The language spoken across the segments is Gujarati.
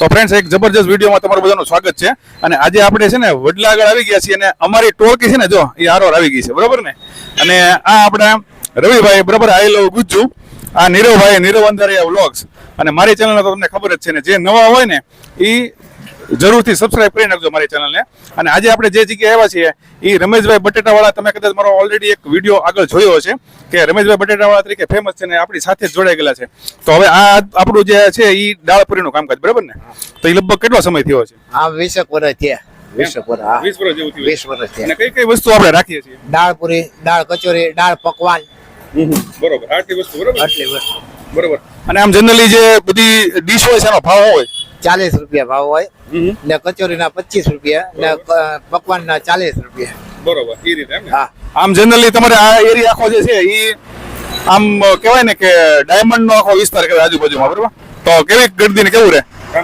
તો ફ્રેન્ડ્સ, એક જબરજસ્ત વિડીયોમાં તમારું બધાનું સ્વાગત છે. અને આજે આપણે છે ને વડલા આગળ આવી ગયા છીએ અને અમારી ટોળકી છે ને જો એ આરોર આવી ગઈ છે, બરોબર ને. અને આ આપણા રવિભાઈ, બરોબર, આઈ લવ ગુજ્જુ, આ નીરવભાઈ, નીરવ અંધારિયા વ્લોગ્સ. અને મારી ચેનલ તો તમને ખબર જ છે ને, જે નવા હોય ને એ જરૂરથી સબસ્ક્રાઇબ કરી નાખજો મારી ચેનલને. અને આજે આપણે જે જગ્યાએ આવ્યા છીએ એ રમેશભાઈ બટેટાવાળા, તમે કદાચ મારો ઓલરેડી એક વિડીયો આગળ જોયો છે કે રમેશભાઈ બટેટાવાળા તરીકે ફેમસ છે ને આપણી સાથે જ જોડાઈ ગયેલા છે. તો હવે આ આપણું જે છે એ દાળપુરીનું કામકાજ, બરાબર ને. તો એ લગભગ કેટલો સમય થયો છે? હા, 20 વર્ષ થયા. 20 વર્ષ 20 વર્ષ જેવું થયું. 20 વર્ષ થયા. અને કઈ કઈ વસ્તુ આપણે રાખીએ છીએ? દાળપુરી, દાળ કચોરી, દાળ પકવાન, બરોબર, આટલી વસ્તુ, બરોબર, આટલી વસ્તુ. બરોબર. અને આમ જનરલી જે બધી ડીશ હોય છે એનો ભાવ હોય 40 રૂપિયા ભાવ હોય ને કચોરીના 25 રૂપિયા ને પકવાનના 40 રૂપિયા. બરોબર, એ રીતે એમ ને? હા. આમ જનરલી તમારે આ એરિયા આખો જે છે એ આમ કહેવાય ને કે ડાયમંડ નો આખો વિસ્તાર કહેવાય આજુબાજુમાં, બરોબર. તો કેવી ગર્દી ને કેવું રહે?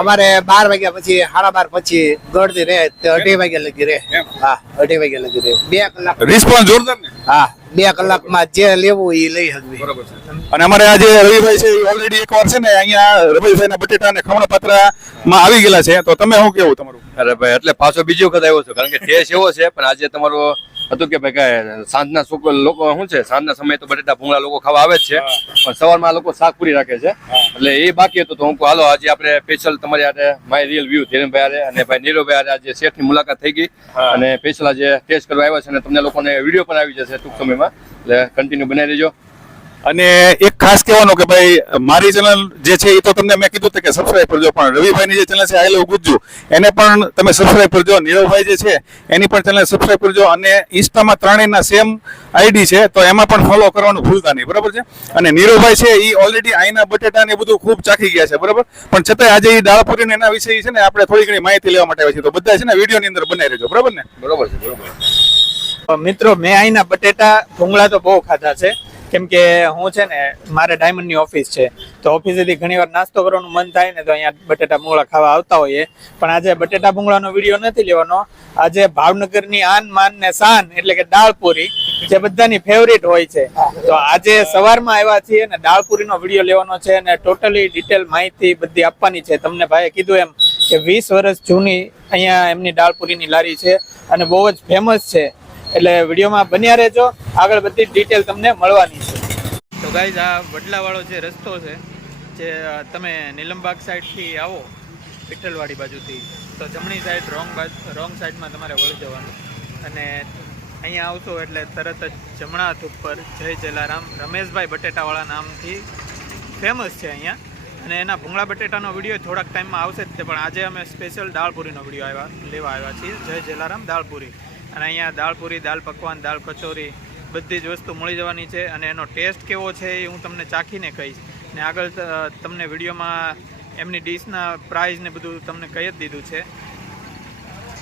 અમારે 12 વાગ્યા પછી 12:30 પછી ગળદી રહે તો 2:30 વાગ્યા લગી રહે. હા, 2:30 વાગ્યા લગી રહે. 2 કલાક રિસ્પોન્સ જોરદાર ને? હા, 2 કલાકમાં જે લેવું એ લઈ શકવી. બરોબર છે. અને અમારે આ જે રવિભાઈ છે એ ઓલરેડી એકવાર છે ને અહીંયા રમેશભાઈ ના બટેટા અને ખમણ પાત્રા માં આવી ગયેલા છે. તો તમે શું કેવું તમારું? અરે ભાઈ, એટલે પાછો બીજી વખત આવ્યો છું, કારણ કે ટેસ્ટ એવો છે. પણ આજે તમારો હતું કે ભાઈ કાંઈ સાંજના લોકો શું છે, સાંજના સમયે તો બટેટા ભૂંગળા લોકો ખાવા આવે જ છે, પણ સવારમાં આ લોકો શાક પૂરી રાખે છે. એટલે એ બાકી હતું તો હું કહું હાલો આજે આપણે સ્પેશિયલ તમારી આજે માય રિયલ વ્યૂ ધીરેનભાઈ અને ભાઈ નીરવભાઈ આજે શેઠની મુલાકાત થઈ ગઈ અને સ્પેશિયલ આજે ટેસ્ટ કરવા આવ્યા છે. અને તમને લોકોને વિડીયો પણ આવી જશે ટૂંક સમયમાં, એટલે કન્ટિન્યુ બનાવી દેજો. અને એક ખાસ કહેવાનું કે ભાઈ મારી ચેનલ જે છે એ તો તમને મેં કીધું કે સબસ્ક્રાઇબ કરજો, પણ રવિભાઈની જે ચેનલ છે આઈ લવ ગુજ્જુ એને પણ તમે સબસ્ક્રાઇબ કરજો. નીરવભાઈ જે છે એની પણ ચેનલ સબસ્ક્રાઇબ કરજો. અને ઇન્સ્ટામાં ત્રણેયના સેમ આઈડી છે તો એમાં પણ ફોલો કરવાનું ભૂલતા નહીં, બરાબર છે. અને નીરવભાઈ છે એ ઓલરેડી આઈના બટેટા ને બધું ખૂબ ચાખી ગયા છે, બરાબર. પણ છતાંય આજે એ દાળપુરી એના વિશે છે ને આપણે થોડી ઘણી માહિતી લેવા માટે આવી છે. તો બધા છે ને વિડીયોની અંદર બનાવી રહેજો, બરાબર ને? બરોબર છે, બરોબર. મિત્રો, મેં અહીંના બટેટા ભૂંગળા તો બહુ ખાધા છે, કેમ કે હું છે ને મારે ડાયમંડની ઓફિસ છે, તો ઓફિસેથી ઘણી વાર નાસ્તો કરવાનું મન થાય ને તો અહીંયા બટેટા ભૂંગળા ખાવા આવતા હોઈએ. પણ આજે બટેટા ભૂંગળાનો વિડીયો નથી લેવાનો. આજે ભાવનગરની આન માન ને શાન એટલે કે દાળપુરી જે બધાની ફેવરિટ હોય છે, તો આજે સવારમાં આવ્યા છીએ ને દાળપુરીનો વિડીયો લેવાનો છે અને ટોટલી ડિટેલ માહિતી બધી આપવાની છે. તમને ભાઈએ કીધું એમ કે 20 વર્ષ જૂની અહીંયા એમની દાળપુરીની લારી છે અને બહુ જ ફેમસ છે. એટલે વિડીયોમાં બન્યા રહેજો, આગળ બધી ડિટેલ તમને મળવાની છે. તો ગાઈઝ, આ વડલાવાળો જે રસ્તો છે, જે તમે નીલમબાગ સાઈડથી આવો વિઠ્ઠલવાડી બાજુથી, તો જમણી સાઈડ રોંગ સાઈડમાં તમારે વળી જવાનું. અને અહીંયા આવશો એટલે તરત જ જમણા હાથ ઉપર જય જલારામ રમેશભાઈ બટેટાવાળા નામથી ફેમસ છે અહીંયા. અને એના ભૂંગળા બટેટાનો વિડીયો થોડાક ટાઈમમાં આવશે જ તે, પણ આજે અમે સ્પેશિયલ દાળપુરીનો વિડીયો લેવા આવ્યા છીએ. જય જલારામ દાળપુરી. અને અહીંયા દાળપુરી, દાળ પકવાન, દાળ કચોરી બધી જ વસ્તુ મળી જવાની છે. અને એનો ટેસ્ટ કેવો છે એ હું તમને ચાખીને કહીશ. ને આગળ તમને વિડીયોમાં એમની ડીશના પ્રાઇઝ ને બધું તમને કહી જ દીધું છે.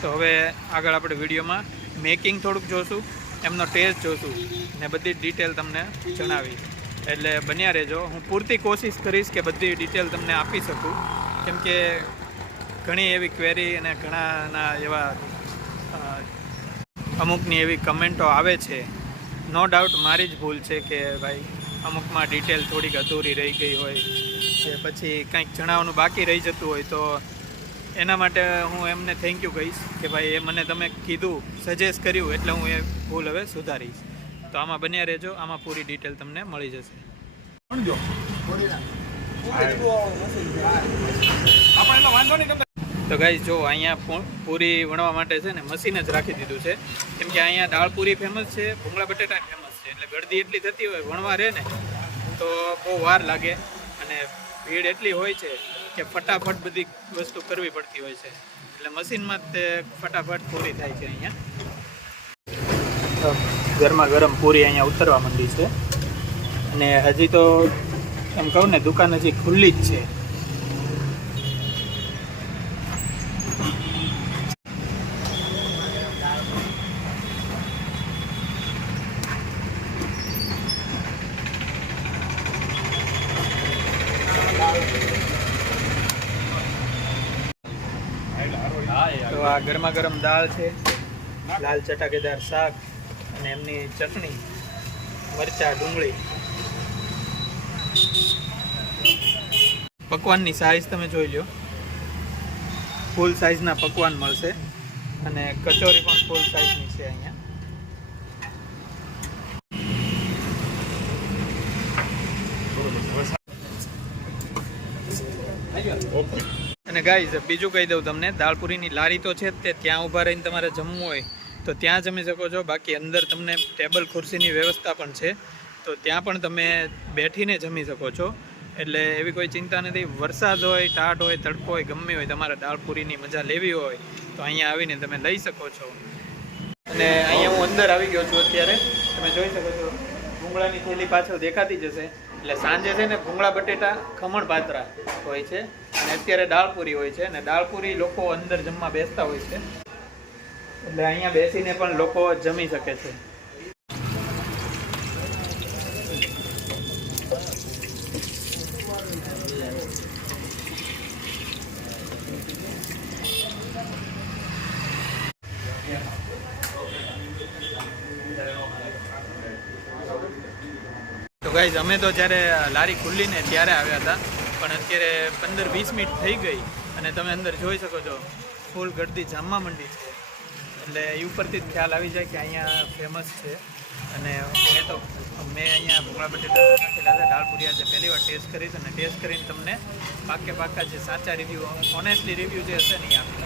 તો હવે આગળ આપણે વિડીયોમાં મેકિંગ થોડુંક જોશું, એમનો ટેસ્ટ જોશું ને બધી ડિટેલ તમને જણાવીશ. એટલે બન્યા રહેજો. હું પૂરતી કોશિશ કરીશ કે બધી ડિટેલ તમને આપી શકું, કેમ કે ઘણી એવી ક્વેરી અને ઘણાના એવા અમુકની એવી કમેન્ટો આવે છે. નો ડાઉટ મારી જ ભૂલ છે કે ભાઈ અમુકમાં ડિટેલ થોડીક અધૂરી રહી ગઈ હોય કે પછી કંઈક જણાવવાનું બાકી રહી જતું હોય, તો એના માટે હું એમને થેન્ક યુ કહીશ કે ભાઈ એ મને તમે કીધું, સજેસ્ટ કર્યું, એટલે હું એ ભૂલ હવે સુધારીશ. તો આમાં બન્યા રહેજો, આમાં પૂરી ડિટેલ તમને મળી જશે. તો ગાઈઝ જો અહીંયા પૂરી વણવા માટે છે ને મશીન જ રાખી દીધું છે, કેમ કે અહીંયા દાળપુરી ફેમસ છે, ભૂંગળા બટેટા ફેમસ છે. એટલે ગળદી એટલી થતી હોય વણવા રહે ને તો બહુ વાર લાગે અને ભીડ એટલી હોય છે કે ફટાફટ બધી વસ્તુ કરવી પડતી હોય છે. એટલે મશીનમાં જ તે ફટાફટ પૂરી થાય છે. અહીંયા ગરમા ગરમ પૂરી અહીંયા ઉતરવા માંડી છે અને હજી તો એમ કહું ને દુકાન હજી ખુલ્લી જ છે. તો આ ગરમા ગરમ દાળ છે, લાલ ચટાકેદાર શાક અને એમની ચટણી, મરચા, ડુંગળી. પકવાનની સાઈઝ તમે જોઈ લો, ફૂલ સાઇઝના પકવાન મળશે અને કચોરી પણ ફૂલ સાઇઝની છે અહીંયા. અને ગાઈઝ બીજું કહી દઉં તમને, દાળપુરીની લારી તો છે તે ત્યાં ઊભા રહીને તમારે જમવું હોય તો ત્યાં જમી શકો છો. બાકી અંદર તમને ટેબલ ખુરશીની વ્યવસ્થા પણ છે, તો ત્યાં પણ તમે બેઠીને જમી શકો છો. એટલે એવી કોઈ ચિંતા નથી. વરસાદ હોય, ટાટ હોય, તડકો હોય, ગમે હોય, તમારે દાળપુરીની મજા લેવી હોય તો અહીંયા આવીને તમે લઈ શકો છો. અને અહીંયા હું અંદર આવી ગયો છું અત્યારે. તમે જોઈ શકો છો ભૂંગળાની થેલી પાછળ દેખાતી જશે. એટલે સાંજે છે ને ભૂંગળા બટેટા ખમણ પાત્રા હોય છે અને અત્યારે દાળપુરી હોય છે. અને દાળપુરી લોકો અંદર જમવા બેસતા હોય છે, એટલે અહીંયા બેસીને પણ લોકો જમી શકે છે. તો ગાઈઝ અમે તો જ્યારે લારી ખુલ્લીને ત્યારે આવ્યા હતા, પણ અત્યારે 15-20 મિનિટ થઈ ગઈ અને તમે અંદર જોઈ શકો છો ફૂલ ગળદી જામવા માંડી છે. એટલે એ ઉપરથી જ ખ્યાલ આવી જાય કે અહીંયા ફેમસ છે. અને મેં અહીંયા ભૂંગળા બટેટા નાખેલા હતા. દાળપુરી આજે પહેલી વાર ટેસ્ટ કરીશ અને ટેસ્ટ કરીને તમને પાક્કા જે સાચા રિવ્યૂ, ઓનેસ્ટલી રિવ્યૂ જે હશે ને એ આપી.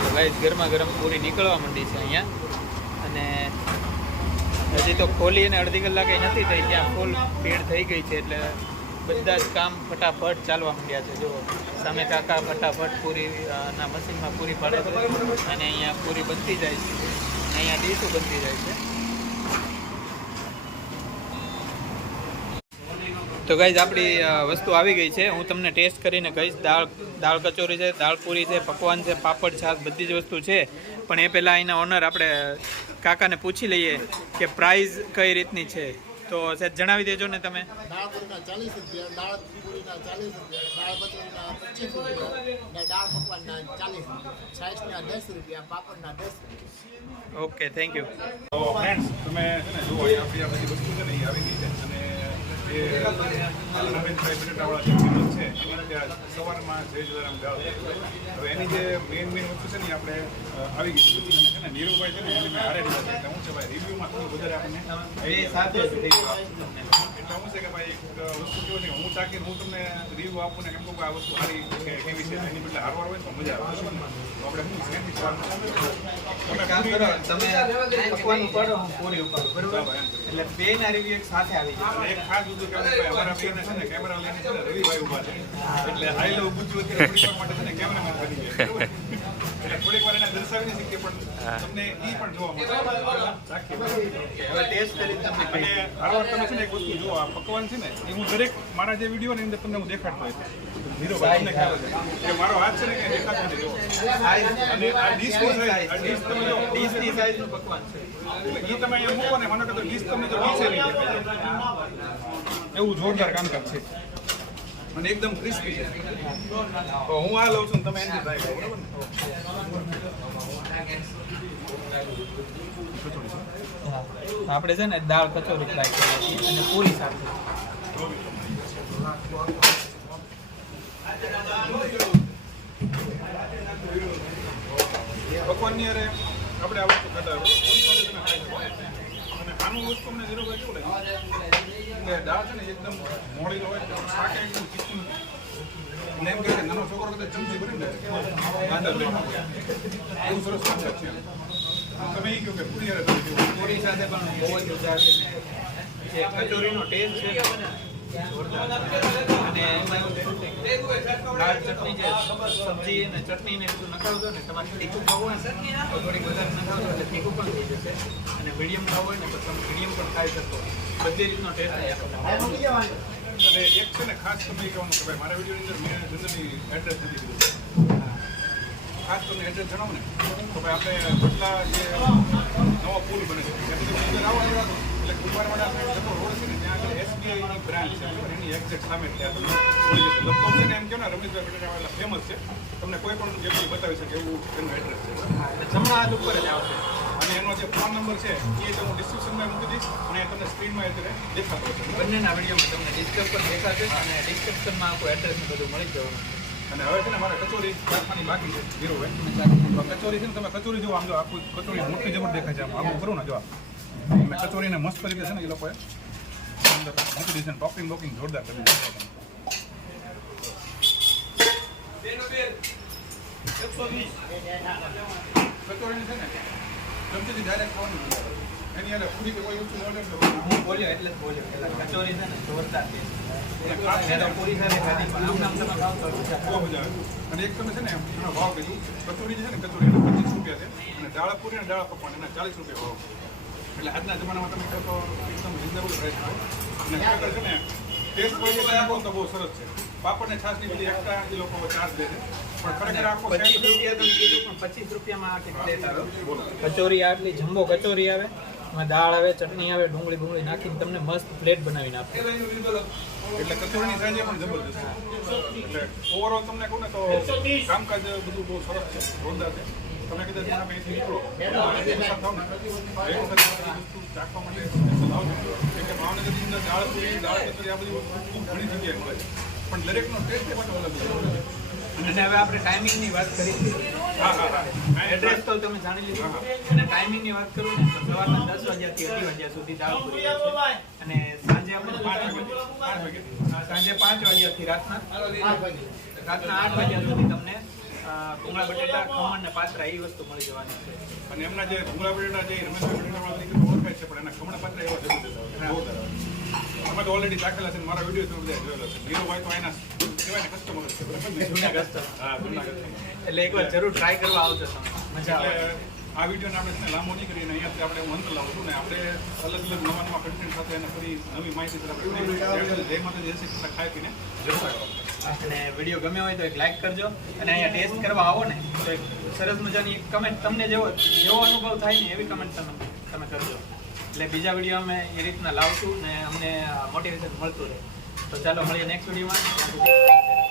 તો ગાઈઝ ગરમા ગરમ પૂરી નીકળવા માંડી છે અહીંયા. અને હજી તો ખોલી અને અડધી કલાકે નથી થઈ, ત્યાં ફૂલ ભીડ થઈ ગઈ છે. એટલે બધા જ કામ ફટાફટ ચાલવા માંડ્યા છે. જો સામે કાકા ફટાફટ પૂરી ના મશીનમાં પૂરી પાડે છે અને અહીંયા પૂરી બનતી જાય છે, અહીંયા ડીશું બનતી જાય છે. તો ગાઈઝ આપણી વસ્તુ આવી ગઈ છે. હું તમને ટેસ્ટ કરીને કહીશ. દાળ કચોરી છે, દાળપુરી છે, પકવાન છે, પાપડ, છાશ, બધી જ વસ્તુ છે. પણ એ પહેલાં અહીંના ઓનર આપણે કાકાને પૂછી લઈએ કે પ્રાઇસ કઈ રીતની છે. તો સહેજ જણાવી દેજો ને તમે. દાળપુરીના 40 રૂપિયા, દાળપુરીના 40 રૂપિયા, દાળ કચોરીના 25 રૂપિયા અને દાળ પકવાનના 40 રૂપિયા, છાશના 10 રૂપિયા, પાપડના 10 રૂપિયા. Okay, thank you. તો ફ્રેન્ડ્સ તમે છે ને જુઓ આપણી આ બધી વસ્તુ છે ને એ આવી ગઈ છે. અને એ રમેશભાઈ બટેટાવાળા જે ફેમસ છે એની ત્યાં સવારમાં જય જલારામ ગાવ. હવે એની જે મેઇન વસ્તુ છે ને આપણે આવી ગઈ છે. અને છે ને નીરુભાઈ છે ને એને મેં હારે લીધા છે. એટલે હું છે ભાઈ રિવ્યુમાં થોડું વધારે આપણને સાથે એટલે હું છે કે ભાઈ એક વસ્તુ કેવું છે કે હું ચાકીને હું તમને રિવ્યુ આપું ને કેમ કહું કે આ વસ્તુ સારી કે કેવી છે એની બદલે હારવાર હોય તો મજા આવે. તો આપણે હું સેન્ડવિચ તમે પકવાન ઉપાડો, હું પૂરી ઉપાડું, બરોબર? એટલે બે ના રિવ્યુ એક સાથે આવી જાય. એક ખાસ વસ્તુ કે અમારા બેને છે ને કેમેરા લઈને છે ને રવિભાઈ ઉભા છે. એટલે આઈ લવ ગુજ્જુ અત્યારે થોડીક વાર માટે છે ને કેમેરામેન બની ગયા, બરોબર? એટલે થોડીક વાર એને દર્શાવી નહીં શકીએ પણ તમને ઈ પણ જોવા મળે. હવે ટેસ્ટ કરીને તમને અને હારવાર તમે છે ને એક વસ્તુ જુઓ, આ પકવાન છે ને એ હું દરેક મારા જે વિડીયો ની અંદર તમને હું દેખાડતો હોય ધીરોભાઈ તમને ખ્યાલ છે કે મારો હાથ છે ને કે દેખાતો નથી. જુઓ અને આ ડીશની સાઈઝ, આ ડીશ તમે જો ડીશની સાઈઝનું પકવાન છે. એટલે ઈ તમે અહીંયા મૂકો ને મને કહો ડીશ તમને જો ડીશે નહીં દેખાય. એવું જોરદાર કામકાજ છે અને એકદમ ક્રિસ્પી છે. તો હું આ લઉં છું તમે એની ટ્રાય કરો, બરોબર ને? આપણે છે ને દાળ કચોરી ટ્રાય કરીએ છીએ અને પૂરી સાથે. ભગવાનની અરે આપણે આ વસ્તુ ખાતા હોય પૂરી સાથે તમે ખાઈ શકો. અને આનું વસ્તુ અમને ધીરુભાઈ કેવું લાગે કે દાળ છે ને એકદમ મોડી હોય, શાક એકદમ તીખું નથી. અને એમ કહે કે નાનો છોકરો કદાચ ચમચી ભરીને ગાંડા લઈ નાખે એવું સરસ કામકાજ છે. તમે એ કહો કે પૂરી હારે તમે જુઓ. પૂરી સાથે પણ બહુ જ મજા આવે છે. જે કચોરીનો ટેસ્ટ છે જોરદાર. અને એમાં એવું થયું છે કે લાલ ચટણી જે સબ્જી અને ચટણી ને બધું નખાવતો ને તમારે તીખું ખાવું હોય ને તો થોડીક વધારે નખાવતો એટલે તીખું પણ થઈ જશે. અને મીડિયમ ખાવું હોય ને તો તમે મીડિયમ પણ ખાઈ શકો. બધી રીતનો ટેસ્ટ અહીંયા અને એક છે ને ખાસ તમને એ કહેવાનું કે ભાઈ મારા વિડીયોની અંદર મેં જનરલી એડ્રેસ નથી કીધું. ખાસ તમને એડ્રેસ જણાવું ને તો ભાઈ આપણે વડલા જે નવો પુલ બને છે અંદર આવો એટલે કુંભારવાડા સાઈડ જતો રોડ છે ને ત્યાં આગળ SBIની બ્રાન્ચ છે, એની એક્ઝેક્ટ સામે ત્યાં તમને મળી જશે. લગભગ છે ને એમ કહો ને રમેશભાઈ બટેટાવાળા ફેમસ છે, તમને કોઈ પણ વ્યક્તિ બતાવી શકે એવું એનું એડ્રેસ છે. જમણા હાથ ઉપર જ આવશે. અને એનો જે ફોન નંબર છે એ તો હું ડિસ્ક્રિપ્શનમાં મૂકી દઈશ અને તમને સ્ક્રીનમાં અત્યારે દેખાતો હશે. બંનેના વિડીયોમાં તમને ડિસ્ક્રિપ્શન દેખાશે અને ડિસ્ક્રિપ્શનમાં આખું એડ્રેસ બધું મળી જવાનું. અને હવે છે ને મારે કચોરી રાખવાની બાકી છે જીરો હોય તો કચોરી છે ને તમે કચોરી જુઓ આમ જો આખું કચોરી મોટી જબર દેખાય છે આમ આખું કરું ને જો અને કચોરીને મસ્ત રીતે છે ને એ લોકોએ અંદર મોટી ડિઝાઇન ટોપિંગ બોપિંગ જોરદાર કરી દીધું છે. કચોરીને છે ને ચમચીથી ડાયરેક્ટ ખાવાનું એની અંદર પૂરી કે કોઈ વસ્તુ ઓર્ડર હું બોલ્યો એટલે જ બોલ્યો પેલા કચોરી છે ને જોરદાર છે મેં તો પૂરી સાથે ખાધી પણ આમ નામ તમે ખાવ તો બહુ મજા આવે. અને એક તમે છે ને એનો ભાવ કીધું કચોરી જે છે ને કચોરી એના 25 રૂપિયા છે અને દાળા પૂરી અને દાળા પકવાન એના 40 રૂપિયા ભાવ છે. એટલે આજના જમાનામાં તમે કહો તો એકદમ રિઝનેબલ પ્રાઇસ છે અને ખરેખર છે ને ટેસ્ટ વાઇઝ આપો તો બહુ સરસ છે. પાપડ ને છાશની બધી એક્સ્ટ્રા એ લોકો ચાર્જ લે છે પણ ખરેખર આખો 25 રૂપિયા તમે કીધું પણ 25 રૂપિયામાં આખી પ્લેટ આવે કચોરી આટલી જમ્બો કચોરી આવે એમાં દાળ આવે ચટણી આવે ડુંગળી નાખીને તમને મસ્ત પ્લેટ બનાવીને આપે એટલે કચોરીની સાઈઝ પણ જબરદસ્ત છે. એટલે ઓવરઓલ તમને કહું ને તો કામકાજ બધું બહુ સરસ છે જોરદાર છે. તમે કદાચ તમે અહીંથી નીકળો પસાર થાવ ને એક વખત આ વસ્તુ ચાખવા માટે લાવજો. કેમ કે ભાવનગરની અંદર દાળ પૂરી દાળ કચોરી આ બધી વસ્તુ ખૂબ ઘણી જગ્યાએ મળે છે પણ દરેકનો ટેસ્ટ એ બધો અલગ છે. અને હવે આપણે ટાઈમિંગની વાત કરી હા એડ્રેસ તો તમે જાણી લીધું અને ટાઈમિંગની વાત કરું ને તો સવારના 10 વાગ્યાથી 2 વાગ્યા સુધી દાળ પૂરી હોય છે અને સાંજે આપણે 5 વાગે સાંજે 5 વાગ્યાથી રાતના 8 વાગ્યા સુધી તમને ભૂંગળા બટેટા ખમણ ને પાત્રા એ વસ્તુ મળી જવાની છે. અને એમના જે ભૂંગળા બટેટા જે રમેશભાઈ બટેટાવાળા તરીકે ઓળખાય છે પણ એના ખમણ પાત્ર એવા જબરદસ્ત આવે છે. અમે તો ઓલરેડી ચાખેલા છે મારા વિડીયો તમે બધા જોયેલા છે. નીરુભાઈ તો એના કહેવાય ને કસ્ટમર છે બરાબર ને? જૂના કસ્ટમર હા જૂના customer. એટલે એકવાર જરૂર ટ્રાય કરવા આવજો તમે મજા આવે એટલે આ વિડીયોને આપણે છે ને લાંબો નહીં કરીએ અને અહીંયાથી આપણે હું અંતર લાવું છું ને આપણે અલગ અલગ નવા નવા કન્ટેન્ટ સાથે અને ફરી નવી માહિતી તરફ આપણે જય માતાજી જય શ્રી કૃષ્ણ ખાઈ પીને જલસા કરો. અને વિડીયો ગમ્યો હોય તો એક લાઈક કરજો અને અહીંયા ટેસ્ટ કરવા આવો ને તો એક સરસ મજાની એક કમેન્ટ તમને જેવો અનુભવ થાય ને એવી કમેન્ટ તમે કરજો એટલે બીજા વિડીયો અમે એ રીતના લાવશું ને અમને મોટિવેશન મળતું રહે. તો ચાલો મળીએ નેક્સ્ટ વિડીયોમાં.